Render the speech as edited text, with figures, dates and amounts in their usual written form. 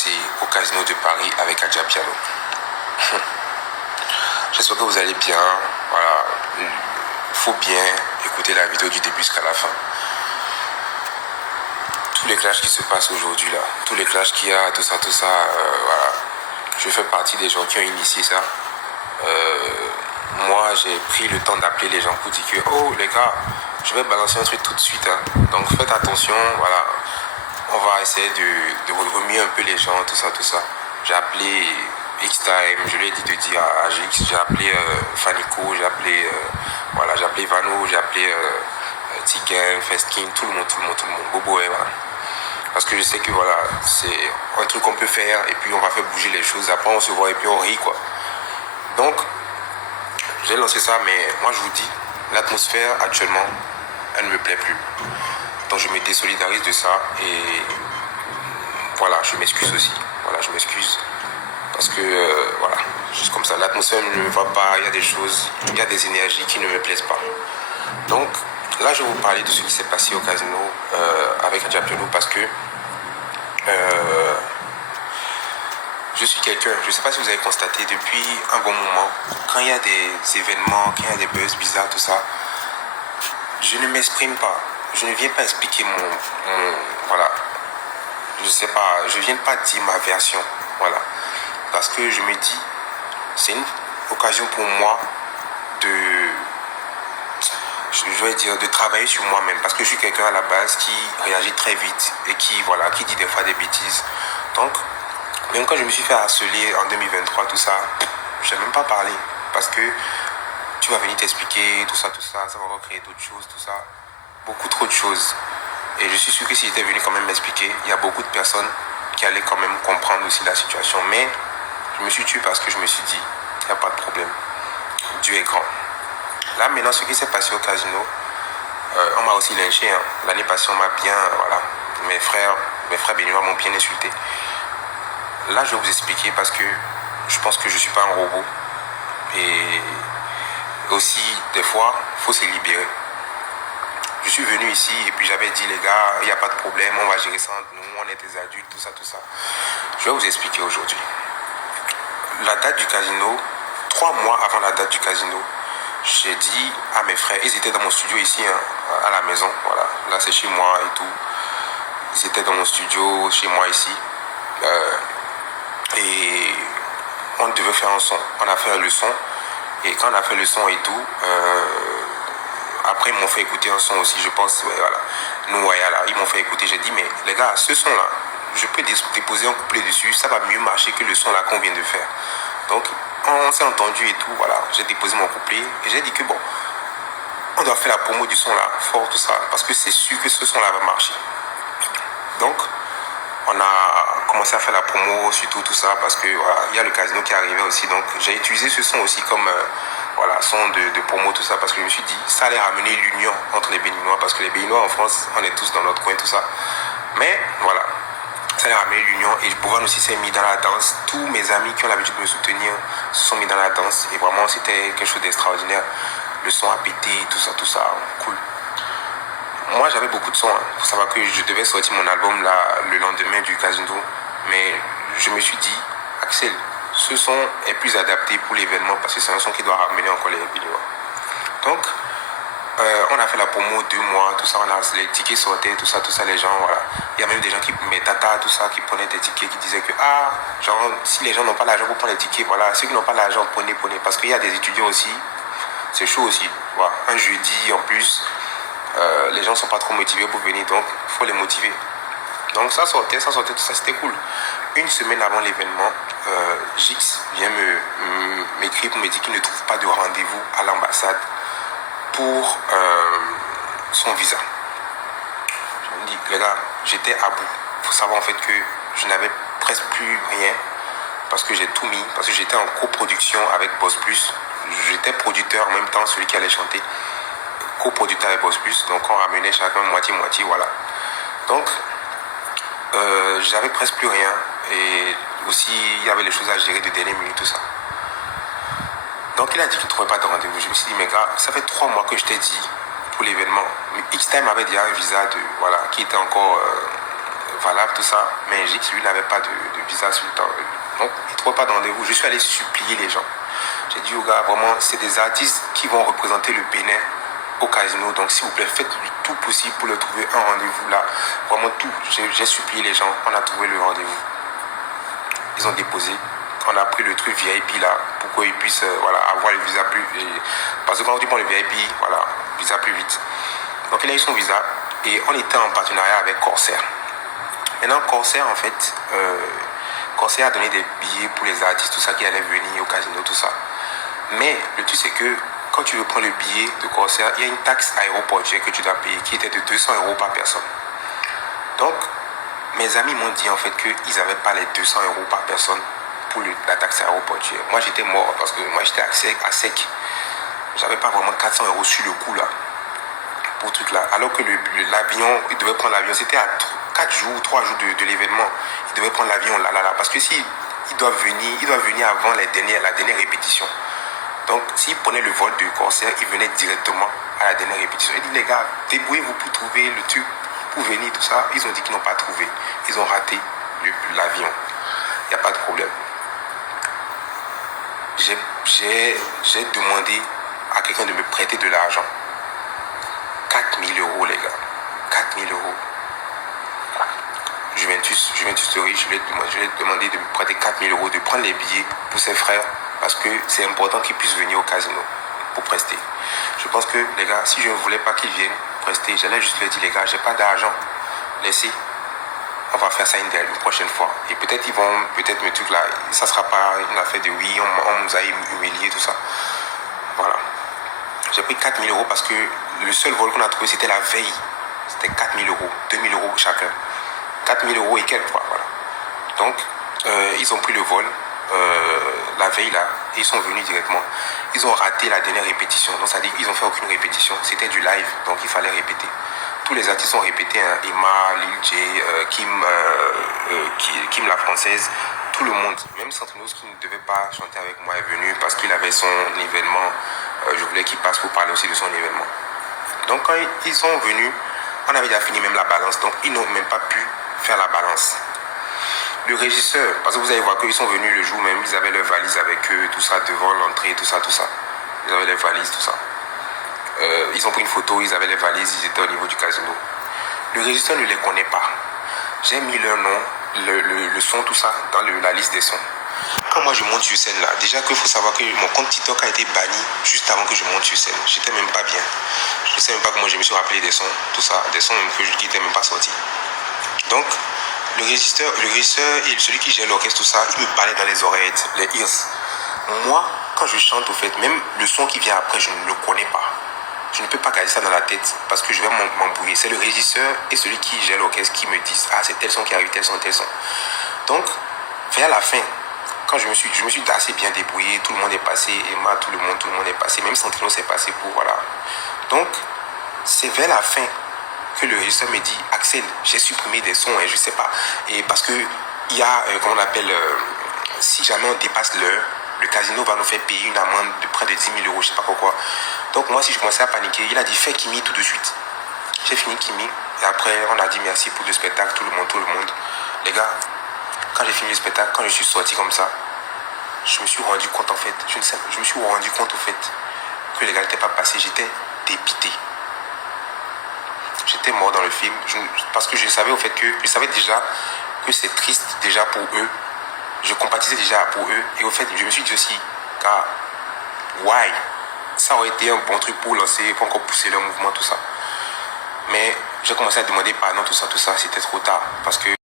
passé au Casino de Paris avec Adja Piano. J'espère que vous allez bien. Voilà, il faut bien écouter la vidéo du début jusqu'à la fin. Tous les clashs qui se passent aujourd'hui là, tous les clashs qu'il y a, tout ça, voilà. Je fais partie des gens qui ont initié ça. Moi, j'ai pris le temps d'appeler les gens pour dire que, oh les gars, je vais balancer un truc tout de suite. Donc faites attention, voilà. On va essayer de remuer un peu les gens, tout ça. J'ai appelé X-Time, je lui ai dit de dire à Agix, j'ai appelé Fanico, j'ai appelé Vano, j'ai appelé Tigan, Festkin, tout le monde, Bobo, voilà. Parce que je sais que voilà, c'est un truc qu'on peut faire et puis on va faire bouger les choses. Après on se voit et puis on rit quoi. Donc, j'ai lancé ça, mais moi je vous dis, l'atmosphère actuellement, elle ne me plaît plus. Donc je me désolidarise de ça et voilà, je m'excuse aussi. Voilà, je m'excuse. Parce que voilà, juste comme ça, l'atmosphère ne me va pas, il y a des choses, il y a des énergies qui ne me plaisent pas. Donc là, je vais vous parler de ce qui s'est passé au casino avec Adja Piano parce que je suis quelqu'un, je ne sais pas si vous avez constaté depuis un bon moment, quand il y a des événements, quand il y a des buzz bizarres, tout ça, je ne m'exprime pas. Je ne viens pas expliquer voilà, je sais pas, je viens pas dire ma version, voilà. Parce que je me dis, c'est une occasion pour moi de travailler sur moi-même. Parce que je suis quelqu'un à la base qui réagit très vite et qui dit des fois des bêtises. Donc, même quand je me suis fait harceler en 2023, tout ça, je n'ai même pas parlé. Parce que tu vas venir t'expliquer, tout ça va recréer d'autres choses, tout ça. Beaucoup trop de choses. Et je suis sûr que si j'étais venu quand même m'expliquer, il y a beaucoup de personnes qui allaient quand même comprendre aussi la situation. Mais je me suis tué parce que je me suis dit, il n'y a pas de problème. Dieu est grand. Là, maintenant, ce qui s'est passé au casino, on m'a aussi lynché. L'année passée, on m'a bien, voilà, mes frères béninois m'ont bien insulté. Là, je vais vous expliquer parce que je pense que je ne suis pas un robot. Et aussi, des fois, il faut se libérer. Je suis venu ici et puis j'avais dit, les gars, il n'y a pas de problème, on va gérer ça entre nous, on est des adultes, tout ça. Je vais vous expliquer aujourd'hui. La date du casino, 3 mois avant la date du casino, j'ai dit à mes frères, ils étaient dans mon studio ici, à la maison, voilà, là c'est chez moi et tout. Ils étaient dans mon studio, chez moi ici. Et on devait faire un son. On a fait le son. Et quand on a fait le son et tout, après ils m'ont fait écouter un son aussi, je pense, ouais, voilà. Ils m'ont fait écouter, j'ai dit, mais les gars, ce son-là, je peux déposer un couplet dessus, ça va mieux marcher que le son-là qu'on vient de faire. Donc, on s'est entendu et tout, voilà, j'ai déposé mon couplet et j'ai dit que bon, on doit faire la promo du son-là, fort, tout ça, parce que c'est sûr que ce son-là va marcher. Donc, on a commencé à faire la promo sur tout ça parce que voilà, il y a le casino qui est arrivé aussi. Donc j'ai utilisé ce son aussi comme son de promo, tout ça, parce que je me suis dit ça allait ramener l'union entre les Béninois, parce que les Béninois en France, on est tous dans notre coin, tout ça. Mais voilà, ça allait ramener l'union et Bovan aussi s'est mis dans la danse. Tous mes amis qui ont l'habitude de me soutenir se sont mis dans la danse et vraiment c'était quelque chose d'extraordinaire. Le son a pété, tout ça, cool. Moi j'avais beaucoup de sons, Il faut savoir que je devais sortir mon album là, le lendemain du casino. Mais je me suis dit, Axel, ce son est plus adapté pour l'événement parce que c'est un son qui doit ramener encore les Béninois. Donc, on a fait la promo 2 mois, tout ça, les tickets sortaient, tout ça, les gens, voilà. Il y a même des gens qui, mes tatas, tout ça, qui prenaient des tickets, qui disaient que, si les gens n'ont pas l'argent pour prendre les tickets, voilà, ceux qui n'ont pas l'argent, prenez. Parce qu'il y a des étudiants aussi, c'est chaud aussi, voilà. Un jeudi, en plus, les gens ne sont pas trop motivés pour venir, donc il faut les motiver. Donc ça sortait, tout ça, c'était cool. Une semaine avant l'événement, Gix vient m'écrire pour me dire qu'il ne trouve pas de rendez-vous à l'ambassade pour son visa. Je me dis, les gars, j'étais à bout. Il faut savoir en fait que je n'avais presque plus rien parce que j'ai tout mis, parce que j'étais en coproduction avec Boss Plus. J'étais producteur en même temps, celui qui allait chanter. Coproducteur avec Boss Plus, donc on ramenait chacun moitié, voilà. Donc, j'avais presque plus rien et aussi il y avait les choses à gérer de dernière minute, tout ça. Donc il a dit qu'il ne trouvait pas de rendez-vous. Je me suis dit, mais gars, ça fait 3 mois que je t'ai dit pour l'événement. Mais X-Time avait déjà un visa qui était encore valable, tout ça. Mais Gix, lui, n'avait pas de visa sur le temps. Donc, il ne trouvait pas de rendez-vous. Je suis allé supplier les gens. J'ai dit aux gars, vraiment, c'est des artistes qui vont représenter le Bénin au casino. Donc, s'il vous plaît, faites tout possible pour leur trouver un rendez-vous là. Vraiment tout. J'ai supplié les gens. On a trouvé le rendez-vous. Ils ont déposé. On a pris le truc VIP là pour qu'ils puissent voilà, avoir le visa plus. Parce que quand tu prends le VIP, voilà, visa plus vite. Donc, il a eu son visa et on était en partenariat avec Corsair. Maintenant, Corsair, en fait, Corsair a donné des billets pour les artistes, tout ça qui allaient venir au casino, tout ça. Mais le truc, c'est que quand tu veux prendre le billet de Corsair, il y a une taxe aéroportuaire que tu dois payer qui était de 200 € par personne. Donc, mes amis m'ont dit en fait qu'ils n'avaient pas les 200 € par personne pour la taxe aéroportuaire. Moi, j'étais mort parce que moi, j'étais à sec. J'avais pas vraiment 400 € sur le coup là, pour ce truc là. Alors que l'avion, il devait prendre l'avion, c'était à 4 jours ou 3 jours de l'événement. Il devait prendre l'avion là. Parce que si il doit venir avant la dernière répétition. Donc, s'il prenait le vol de Corsair, il venait directement à la dernière répétition. Il dit, les gars, débrouillez-vous pour trouver le truc, pour venir, tout ça. Ils ont dit qu'ils n'ont pas trouvé. Ils ont raté l'avion. Il n'y a pas de problème. J'ai demandé à quelqu'un de me prêter de l'argent. 4 000 €, les gars. 4 000 €. Juventus Story, je lui ai demandé de me prêter 4 000 €, de prendre les billets pour ses frères. Parce que c'est important qu'ils puissent venir au casino pour prester. Je pense que les gars, si je ne voulais pas qu'ils viennent prester, j'allais juste leur dire, les gars, j'ai pas d'argent. Laissez. On va faire ça une prochaine fois. Et peut-être ils vont, peut-être mes trucs là, ça sera pas une affaire de oui, on nous a humilié, tout ça. Voilà. J'ai pris 4 000 € parce que le seul vol qu'on a trouvé, c'était la veille. C'était 4 000 €, 2 000 € chacun. 4 000 € et quelques, quoi. Voilà. Donc, ils ont pris le vol. La veille là, et ils sont venus directement. Ils ont raté la dernière répétition, donc ça veut dire qu'ils n'ont fait aucune répétition, c'était du live, donc il fallait répéter. Tous les artistes ont répété, hein. Emma, Lil J, Kim la française, tout le monde, même Santinos qui ne devait pas chanter avec moi est venu parce qu'il avait son événement, je voulais qu'il passe pour parler aussi de son événement. Donc quand ils sont venus, on avait déjà fini même la balance, donc ils n'ont même pas pu faire la balance. Le régisseur, parce que vous allez voir qu'ils sont venus le jour même, ils avaient leurs valises avec eux, tout ça, devant l'entrée, tout ça. Ils avaient les valises, tout ça. Ils ont pris une photo, ils avaient les valises, ils étaient au niveau du casino. Le régisseur ne les connaît pas. J'ai mis leur nom, le son, tout ça, dans la liste des sons. Quand moi je monte sur scène là, déjà qu'il faut savoir que mon compte TikTok a été banni juste avant que je monte sur scène. J'étais même pas bien. Je ne sais même pas comment je me suis rappelé des sons, tout ça, des sons même qui n'étaient même pas sortis. Donc, le régisseur et celui qui gère l'orchestre, tout ça, il me parlait dans les oreilles, les ears. Moi, quand je chante, au fait, même le son qui vient après, je ne le connais pas. Je ne peux pas garder ça dans la tête parce que je vais m'embrouiller. C'est le régisseur et celui qui gère l'orchestre qui me disent, ah, c'est tel son qui arrive, tel son, tel son. Donc, vers la fin, quand je me suis assez bien débrouillé, tout le monde est passé, Emma, tout le monde est passé, même Santino s'est passé pour, voilà. Donc, c'est vers la fin que le régisseur me dit, Axel, j'ai supprimé des sons, et je sais pas. Et parce que il y a, comment on appelle, si jamais on dépasse l'heure, le casino va nous faire payer une amende de près de 10 000 €, je sais pas pourquoi. Donc moi, si je commençais à paniquer, il a dit, fais Kimi tout de suite. J'ai fini Kimi, et après, on a dit merci pour le spectacle, tout le monde. Les gars, quand j'ai fini le spectacle, quand je suis sorti comme ça, je me suis rendu compte en fait, je me suis rendu compte au fait que les gars n'étaient pas passés, j'étais dépité. J'étais mort dans le film parce que je savais au fait que je savais déjà que c'est triste déjà pour eux. Je compatissais déjà pour eux et au fait je me suis dit aussi car why ça aurait été un bon truc pour lancer, pour encore pousser leur mouvement, tout ça. Mais j'ai commencé à demander pardon, tout ça, c'était trop tard parce que